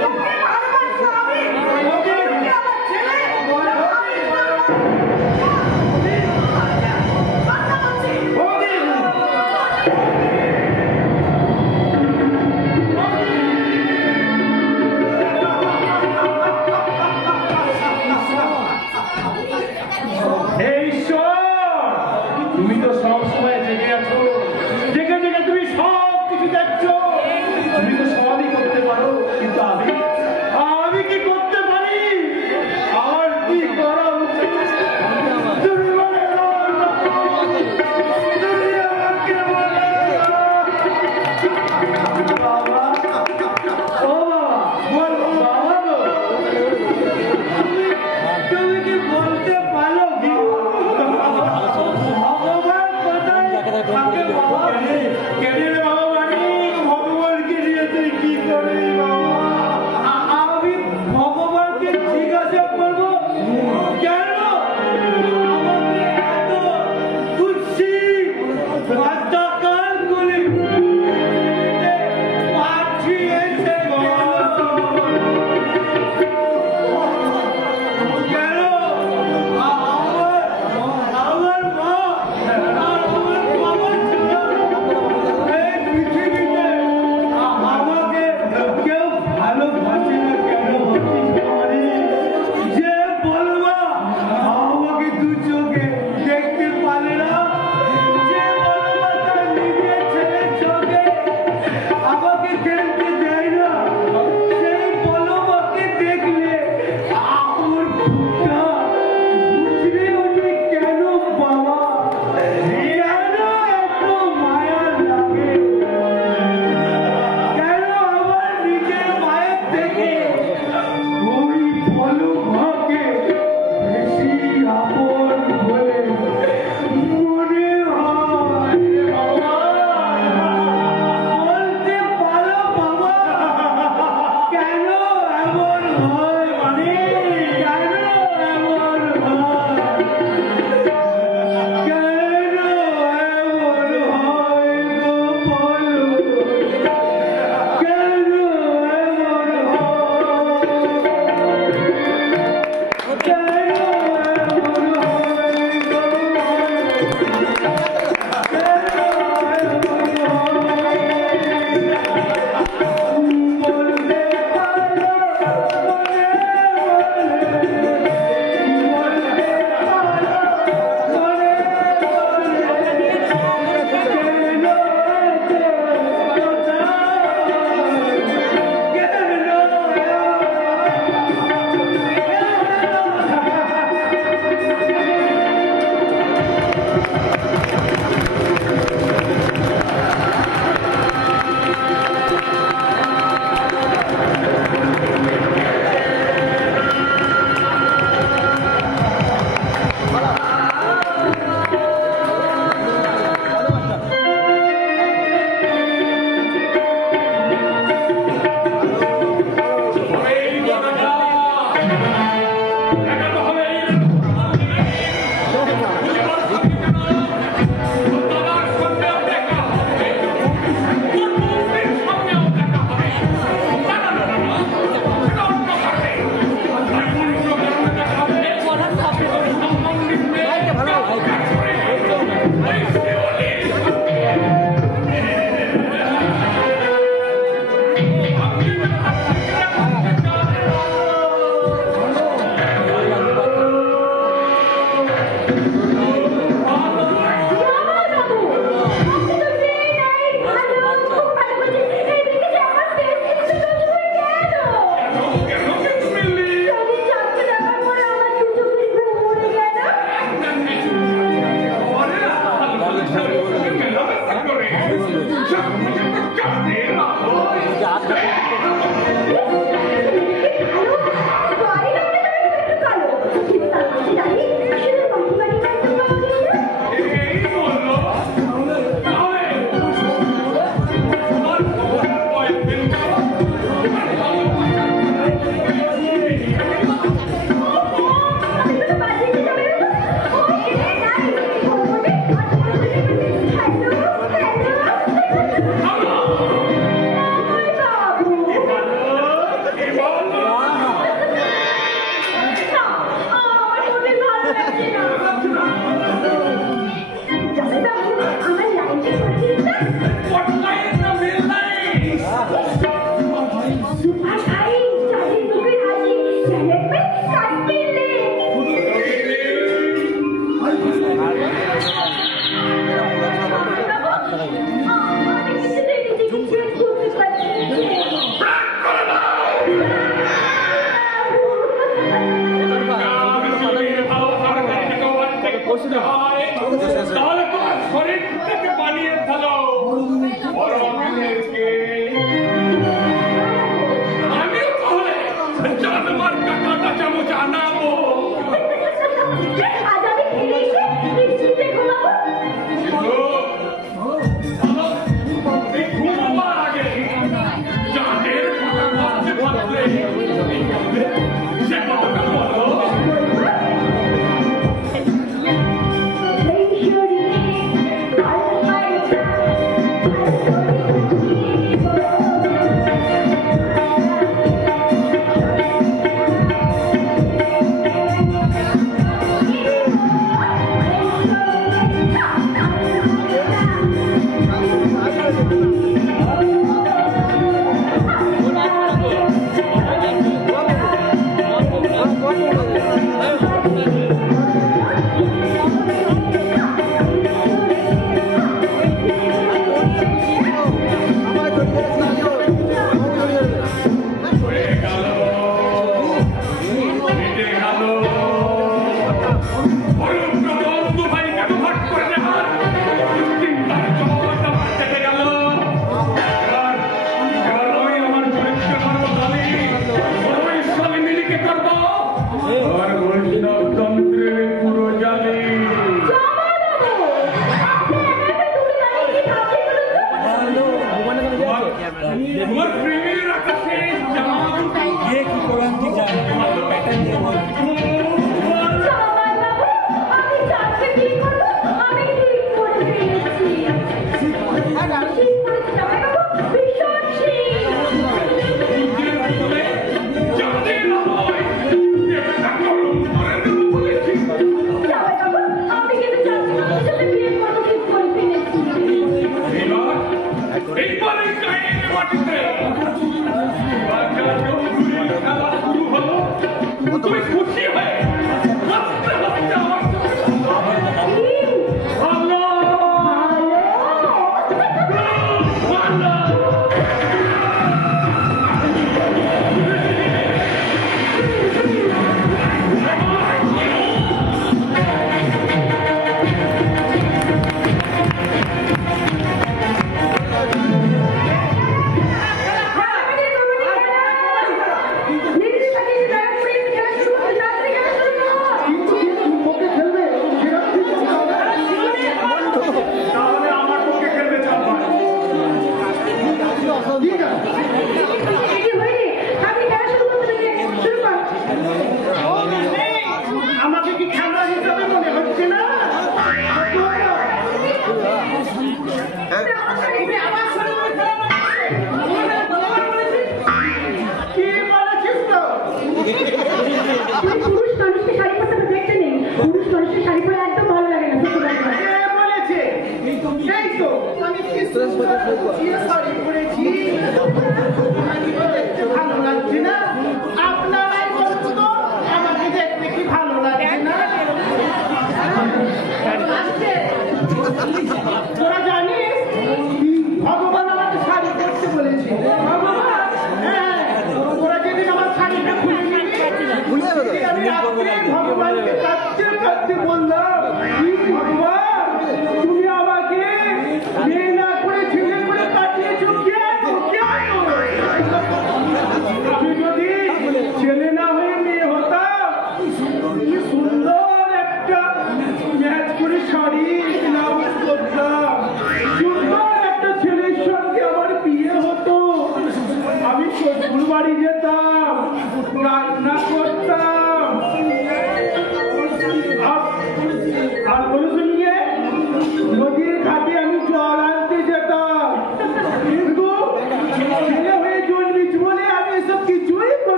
তোকে ভালোবাসবো আমি? তুই আমার ছেলে? আমি তোর কথা বলছি। হে ঈশ্বর, তুমি তো সব সময় জেগে আছো, জেগে জেগে তুমি সব কিছু দেখছো, তুমি তো সবই করতে পারো, কিন্তু আমি কি করতে পারি? আমার কি করা উচিত? তুমি বলে দাও না। তুমি আমাকে বলে দাও। বাবা, ও বাবা, বলো বাবা গো। তুমি কি বলতে পারো কি ভগবান কোথায় থাকে বাবা? কেন রে বাবা মানিক, ভগবানকে নিয়ে তুই কি করবি বাবা? আমি ভগবানকে জিজ্ঞাসা করবো কেন আমাকে এত খুশি হত্যাকারগুলি পাঠিয়েছে কেন আমার মা আর আমার বাবা এই পৃথিবীতে আমাকে কেউ ভালোবাসে না কেন যে বলবা আমাকে দু চোখে দেখতে পারে না, যে বলবা তার নিজের ছেলের চোখে আমাকে দেখতে দেয় না, সেই বলবাকে দেখলে আমার বুকটা উছলে ওঠে কেন বাবা? কেন এত মায়া লাগে? কেন আমার নিজের মায়ের থেকে ওই বলবাকে বেশি আপন বলে মনে হয়? বলতে পারো বাবা কেন এমন হয়? কেন এমন হয়? কেন এমন হয় গো বলো? কেন এমন হয়? কেন এমন হয় গো Thank you. তাহলে তোমার শরীর থেকে বানিয়ে ফেলো আমিও তাহলে জানমার কাটা চামচ আনাবো ঘুমাবার আগে চাঁদের কথা ভাবতে ভাবতে সে কথাটা বলো এই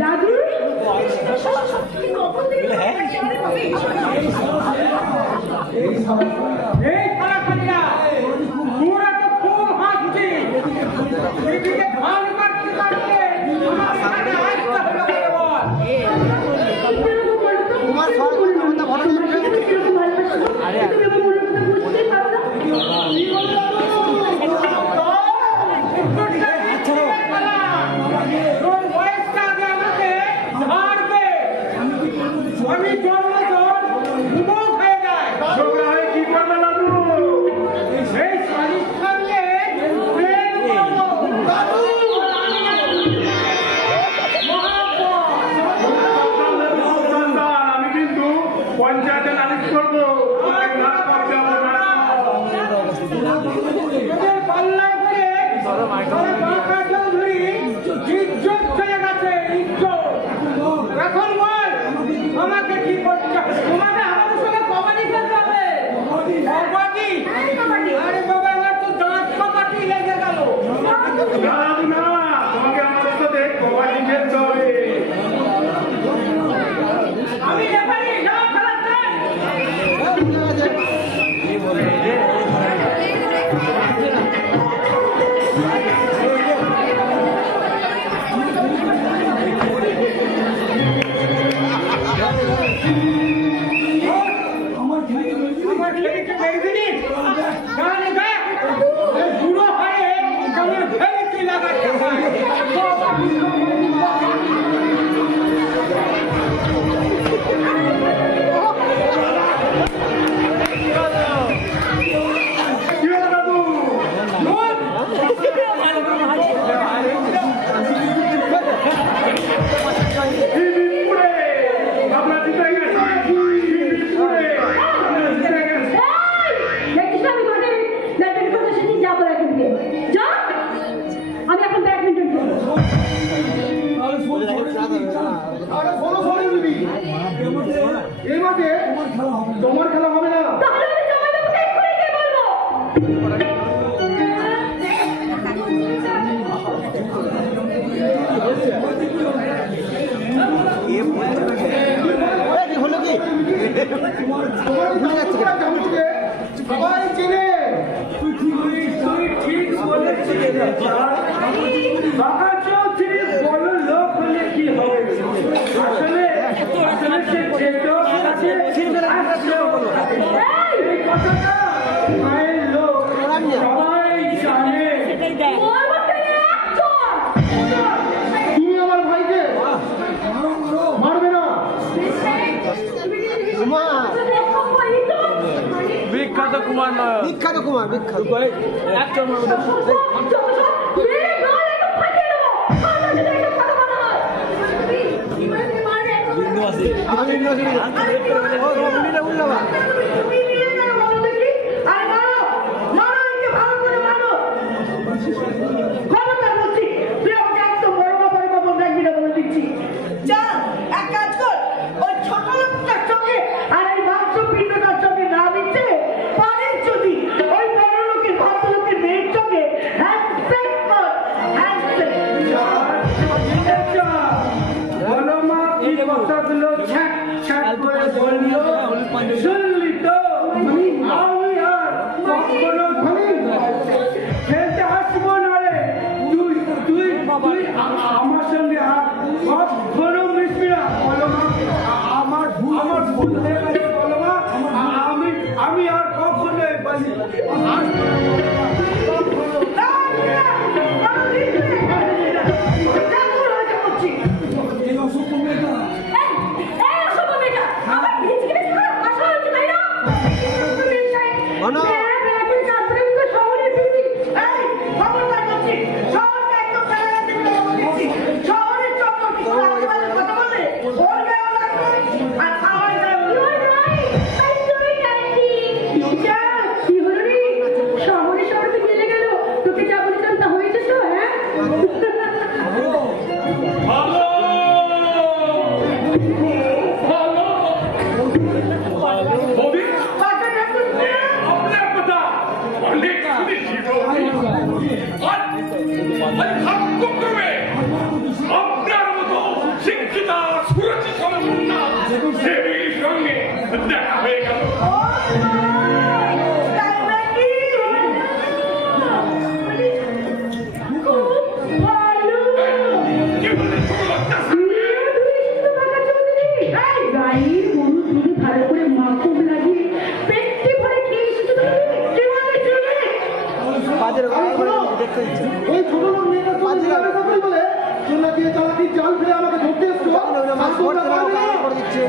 দাদু এই পালাপালিয়া তোরা তো খুব হাসছি এদিকে ধান কাটতে কাটতে আমাদের এখানে আসতে হলো বল তোমার সরকার ক্ষমতা ভালো আরে বুঝতে পারো তোর বয়সটা আগে আমাকে ধারবে আমি জন্মজন যুবক হয়ে যায় ঝগড়া হয়ে কি করবে দাদু? সেই স্বামীর সঙ্গে প্রেম করবো সন্তান, আমি কিন্তু পঞ্চায়েতে নালিশ করবো। তোকে না করতে হবে না। তোদের পাল্লা করে বাঁকা চৌধুরী ইজ্জত চলে গেছে ইজ্জত এখন বল আমাকে কি করতে হবে? তোমাকে আমাদের সঙ্গে কবাডি খেলতে হবে কবাডি আরে বাবা আমার তো দাঁত কবাডি লেগে গেল না দাদু না, তোমাকে আমাদের সাথে কবাডি খেলতে হবে। আমি রেফারি না খেলাচ্ছি আমার ছেলেকে মেরে দিলি গানে গা এই বুড়ো হারে কেমন ফেলকি লাগাচ্ছে কি হলো দাদু? বিপুরে আমরা জিতে গেছি। বিপুরে আমরা জিতে গেছি। আমি এখন ব্যাডমিন্টন খেলবো আরে ফলো করে দিবি। এই মাঠে তোমার খেলা হবে না। তাহলে আমি জামাই বাবুকে এক্ষুনি গিয়ে বলবো হলো কি ভুলে যাচ্ছে সবাই চেনে। ঠিক বলেছিস বাঁকা চৌধুরী বড় লোক হলে কি হবে আসলে সে যেত আছে এই কথাটা মায়ের লোক সবাই জানে তুমি আমার ভাইকে মারবে না। বিখ্যাত কুমার বিখ্যাত এক কাজ কর ওই ছোট লোকটার চোখে আর এই মাংস পিণ্ডটার চোখে না দিচ্ছে পারে যদি ওই বড় লোকের ভদ্র লোকের চোখগুলো ছ্যাক ছ্যাক করে বলল, শুনলি তো আমি আর কখনো খেলতে আসবো না রে। তুই তুই তুই আমার সঙ্গে আর কখনো মিশবি না। বলো মা, আমার ভুল হয়ে গেছে। বলো মা, আমি আর কখনো বলি দেখা হয়ে গেল। ওই ছোট লোক মেয়েটা বলে চুলা দিয়ে চালাকি জাল ফেলে আমাকে ধরতে এসছো। করে দিচ্ছে।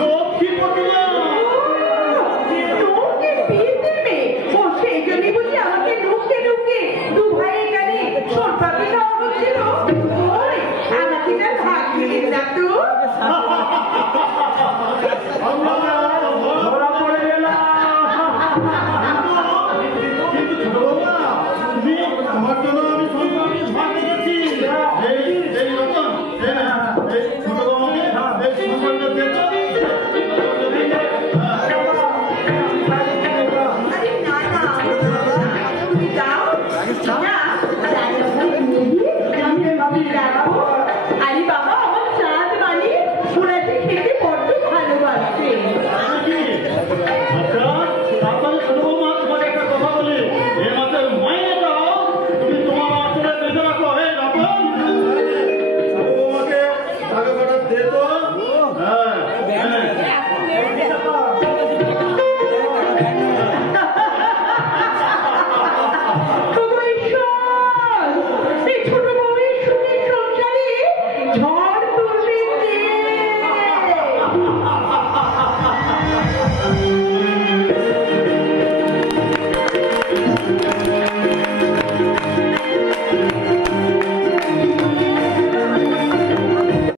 লক্ষ্মী প্রতিমা তোকে বিয়ে দেবে ও সেই জন্যই বুঝি আমাকে ঢুকতে ঢুকতে দু ভাই এখানে সরপাকে খাওয়া হচ্ছিল ওই আমাকে না ভাগ দিলে না তো ধরা পড়ে গেলাম। কিন্তু ছোট বাবা তুমি আমার জন্য আমি সম্পর্কে ভাগ দিয়েছি এই রতন এই ছোট বাবাকে এই সম্পর্কে দেখো আরে না না তুমি দাও না আমি রাখবো আরে বাবা আমার সাথ মানে পুরাতে খেয়ে